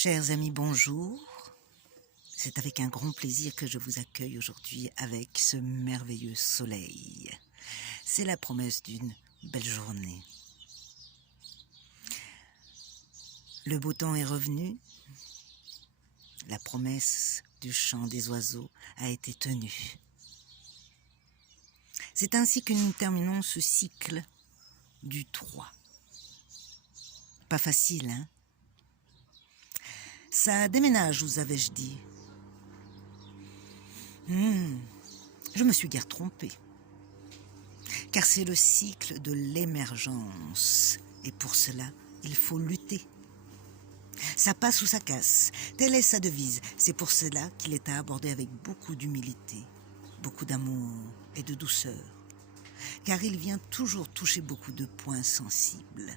Chers amis, bonjour. C'est avec un grand plaisir que je vous accueille aujourd'hui avec ce merveilleux soleil. C'est la promesse d'une belle journée. Le beau temps est revenu. La promesse du chant des oiseaux a été tenue. C'est ainsi que nous terminons ce cycle du 3. Pas facile, hein? Ça déménage, vous avais-je dit. Je me suis guère trompée. Car c'est le cycle de l'émergence. Et pour cela, il faut lutter. Ça passe ou ça casse. Telle est sa devise. C'est pour cela qu'il est à aborder avec beaucoup d'humilité, beaucoup d'amour et de douceur. Car il vient toujours toucher beaucoup de points sensibles.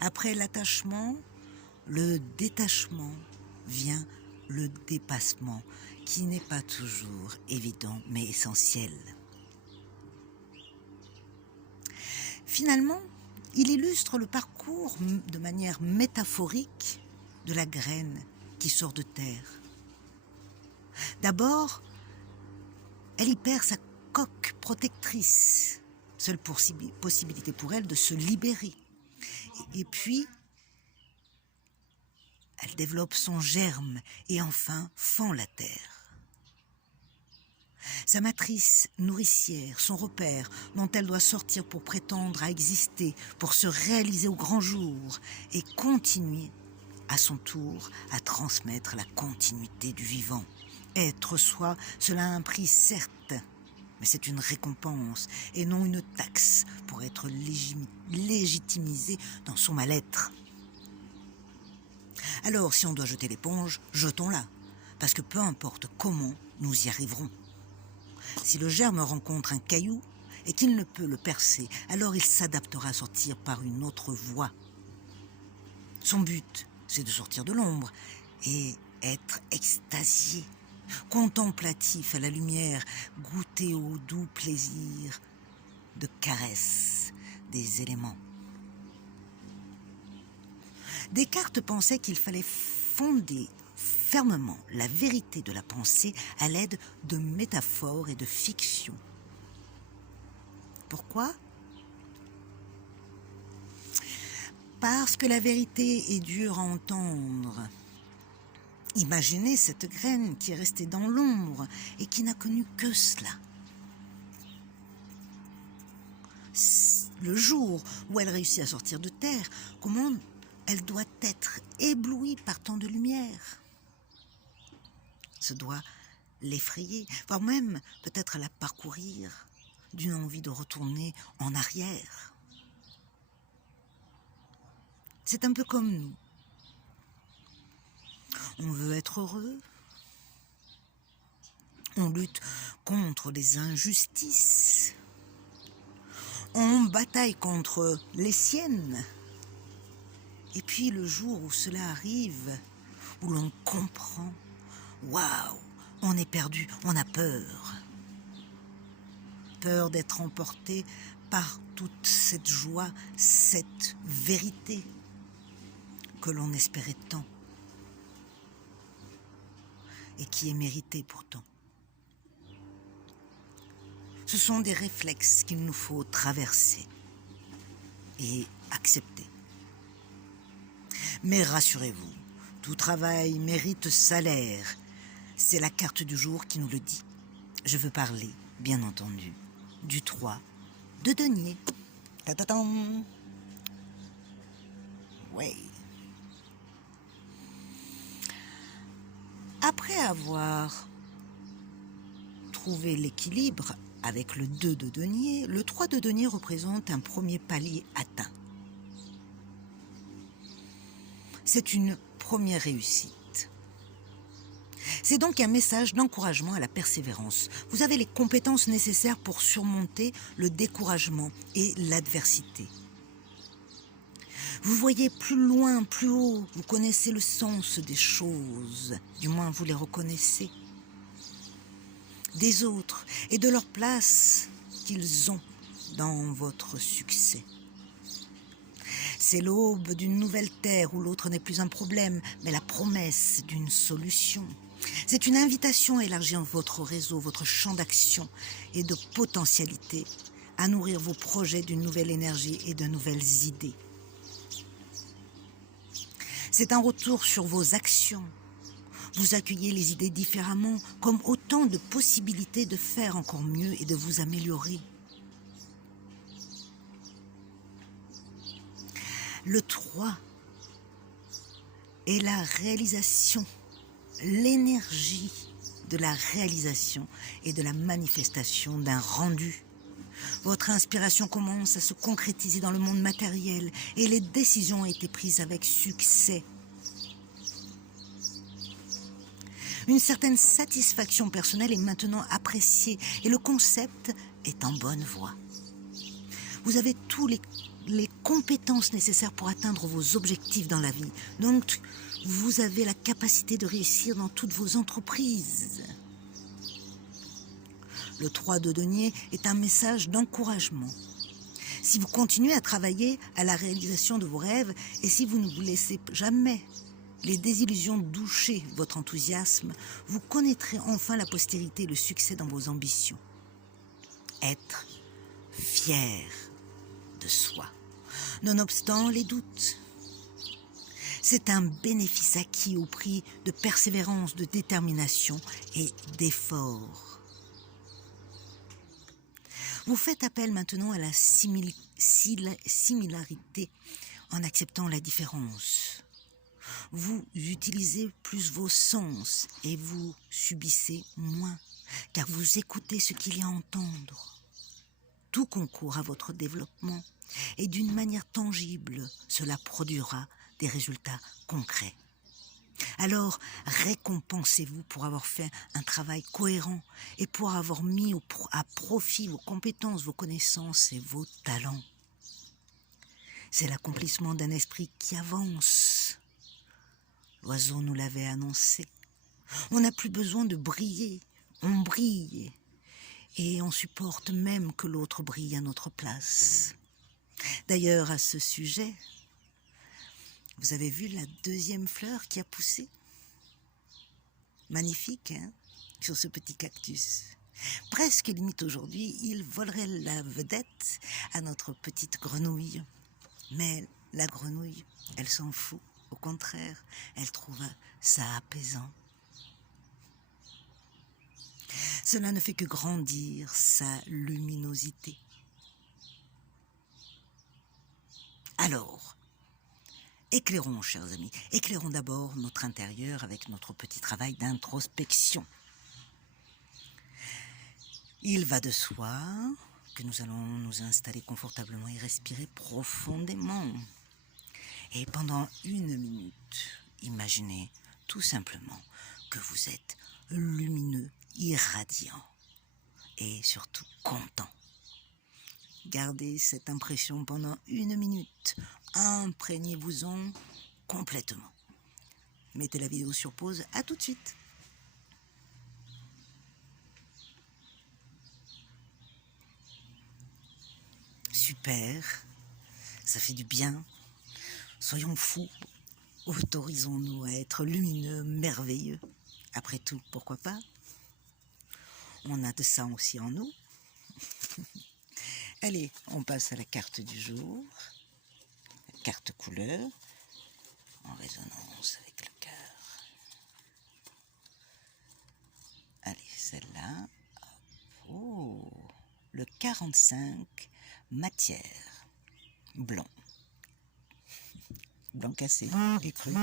Après l'attachement, le détachement vient le dépassement, qui n'est pas toujours évident, mais essentiel. Finalement, il illustre le parcours de manière métaphorique de la graine qui sort de terre. D'abord, elle y perd sa coque protectrice, seule possibilité pour elle de se libérer. Et puis, elle développe son germe et enfin fend la terre. Sa matrice nourricière, son repère dont elle doit sortir pour prétendre à exister, pour se réaliser au grand jour et continuer à son tour à transmettre la continuité du vivant. Être soi, cela a un prix certes, mais c'est une récompense et non une taxe pour être légitimisé dans son mal-être. Alors, si on doit jeter l'éponge, jetons-la, parce que peu importe comment, nous y arriverons. Si le germe rencontre un caillou et qu'il ne peut le percer, alors il s'adaptera à sortir par une autre voie. Son but, c'est de sortir de l'ombre et être extasié, contemplatif à la lumière, goûter au doux plaisir de caresse des éléments. Descartes pensait qu'il fallait fonder fermement la vérité de la pensée à l'aide de métaphores et de fictions. Pourquoi ? Parce que la vérité est dure à entendre. Imaginez cette graine qui est restée dans l'ombre et qui n'a connu que cela. Le jour où elle réussit à sortir de terre, comment elle doit être éblouie par tant de lumière. Ce doit l'effrayer, voire même peut-être la parcourir d'une envie de retourner en arrière. C'est un peu comme nous. On veut être heureux. On lutte contre les injustices. On bataille contre les siennes. Et puis le jour où cela arrive, où l'on comprend, waouh, on est perdu, on a peur. Peur d'être emporté par toute cette joie, cette vérité que l'on espérait tant et qui est méritée pourtant. Ce sont des réflexes qu'il nous faut traverser et accepter. Mais rassurez-vous, tout travail mérite salaire. C'est la carte du jour qui nous le dit. Je veux parler, bien entendu, du 3 de denier. Ta-ta-tam. Ouais. Après avoir trouvé l'équilibre avec le 2 de denier, le 3 de denier représente un premier palier atteint. C'est une première réussite. C'est donc un message d'encouragement à la persévérance. Vous avez les compétences nécessaires pour surmonter le découragement et l'adversité. Vous voyez plus loin, plus haut, vous connaissez le sens des choses, du moins vous les reconnaissez, des autres et de leur place qu'ils ont dans votre succès. C'est l'aube d'une nouvelle terre où l'autre n'est plus un problème, mais la promesse d'une solution. C'est une invitation à élargir votre réseau, votre champ d'action et de potentialité, à nourrir vos projets d'une nouvelle énergie et de nouvelles idées. C'est un retour sur vos actions. Vous accueillez les idées différemment, comme autant de possibilités de faire encore mieux et de vous améliorer. Le 3 est la réalisation, l'énergie de la réalisation et de la manifestation d'un rendu. Votre inspiration commence à se concrétiser dans le monde matériel et les décisions ont été prises avec succès. Une certaine satisfaction personnelle est maintenant appréciée et le concept est en bonne voie. Vous avez tous les compétences nécessaires pour atteindre vos objectifs dans la vie. Donc, vous avez la capacité de réussir dans toutes vos entreprises. Le 3 de denier est un message d'encouragement. Si vous continuez à travailler à la réalisation de vos rêves et si vous ne vous laissez jamais les désillusions doucher votre enthousiasme, vous connaîtrez enfin la postérité et le succès dans vos ambitions. Être fier de soi, nonobstant les doutes. C'est un bénéfice acquis au prix de persévérance, de détermination et d'effort. Vous faites appel maintenant à la similarité en acceptant la différence. Vous utilisez plus vos sens et vous subissez moins, car vous écoutez ce qu'il y a à entendre. Tout concourt à votre développement et d'une manière tangible, cela produira des résultats concrets. Alors, récompensez-vous pour avoir fait un travail cohérent et pour avoir mis à profit vos compétences, vos connaissances et vos talents. C'est l'accomplissement d'un esprit qui avance. L'oiseau nous l'avait annoncé. On n'a plus besoin de briller, on brille. Et on supporte même que l'autre brille à notre place. D'ailleurs, à ce sujet, vous avez vu la deuxième fleur qui a poussé? Magnifique, hein, sur ce petit cactus. Presque limite aujourd'hui, il volerait la vedette à notre petite grenouille. Mais la grenouille, elle s'en fout. Au contraire, elle trouve ça apaisant. Cela ne fait que grandir sa luminosité. Alors, éclairons, chers amis, éclairons d'abord notre intérieur avec notre petit travail d'introspection. Il va de soi que nous allons nous installer confortablement et respirer profondément. Et pendant 1 minute, imaginez tout simplement que vous êtes lumineux, irradiant et surtout content. Gardez cette impression pendant 1 minute. Imprégnez-vous-en complètement. Mettez la vidéo sur pause. À tout de suite. Super. Ça fait du bien. Soyons fous. Autorisons-nous à être lumineux, merveilleux. Après tout, pourquoi pas? On a de ça aussi en nous. Allez, on passe à la carte du jour. La carte couleur. En résonance avec le cœur. Allez, celle-là. Oh, le 45, matière. Blanc. Blanc cassé et cru.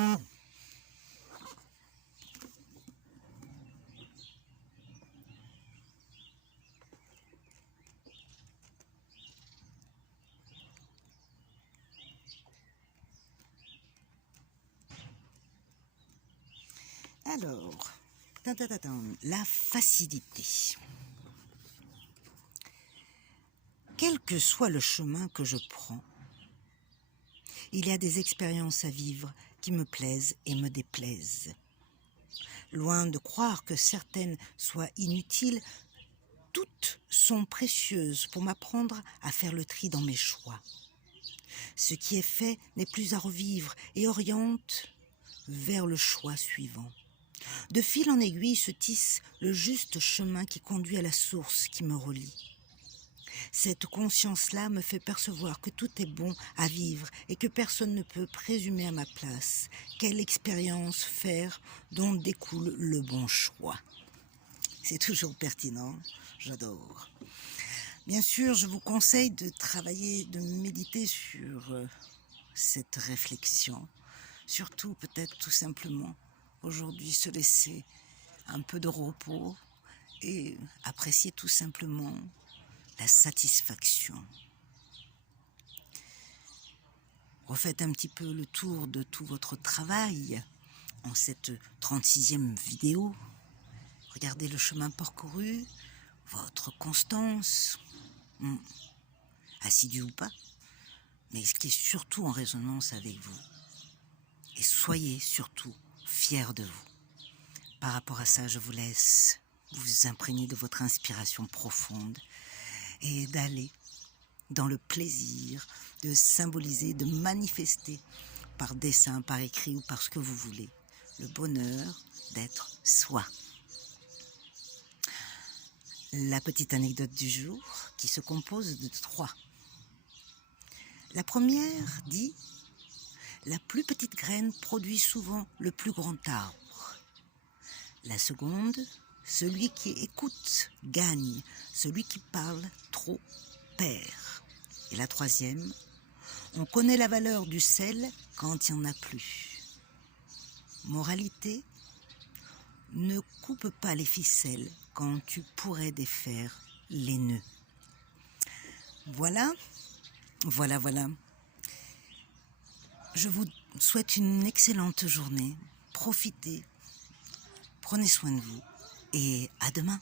Alors, la facilité. Quel que soit le chemin que je prends, il y a des expériences à vivre qui me plaisent et me déplaisent. Loin de croire que certaines soient inutiles, toutes sont précieuses pour m'apprendre à faire le tri dans mes choix. Ce qui est fait n'est plus à revivre et oriente vers le choix suivant. De fil en aiguille se tisse le juste chemin qui conduit à la source qui me relie. Cette conscience-là me fait percevoir que tout est bon à vivre et que personne ne peut présumer à ma place quelle expérience faire dont découle le bon choix. C'est toujours pertinent, j'adore. Bien sûr, je vous conseille de travailler, de méditer sur cette réflexion. Surtout, peut-être tout simplement, aujourd'hui, se laisser un peu de repos et apprécier tout simplement la satisfaction. Refaites un petit peu le tour de tout votre travail en cette 36e vidéo. Regardez le chemin parcouru, votre constance, assidue ou pas, mais ce qui est surtout en résonance avec vous. Et soyez surtout fiers de vous. Par rapport à ça, je vous laisse vous imprégner de votre inspiration profonde et d'aller dans le plaisir de symboliser, de manifester par dessin, par écrit ou par ce que vous voulez, le bonheur d'être soi. La petite anecdote du jour qui se compose de 3. La première dit « La plus petite graine produit souvent le plus grand arbre ». La seconde « Celui qui écoute gagne, celui qui parle trop perd ». Et la troisième « On connaît la valeur du sel quand il n'y en a plus ». Moralité, ne coupe pas les ficelles quand tu pourrais défaire les nœuds. Voilà. Je vous souhaite une excellente journée. Profitez, prenez soin de vous et à demain.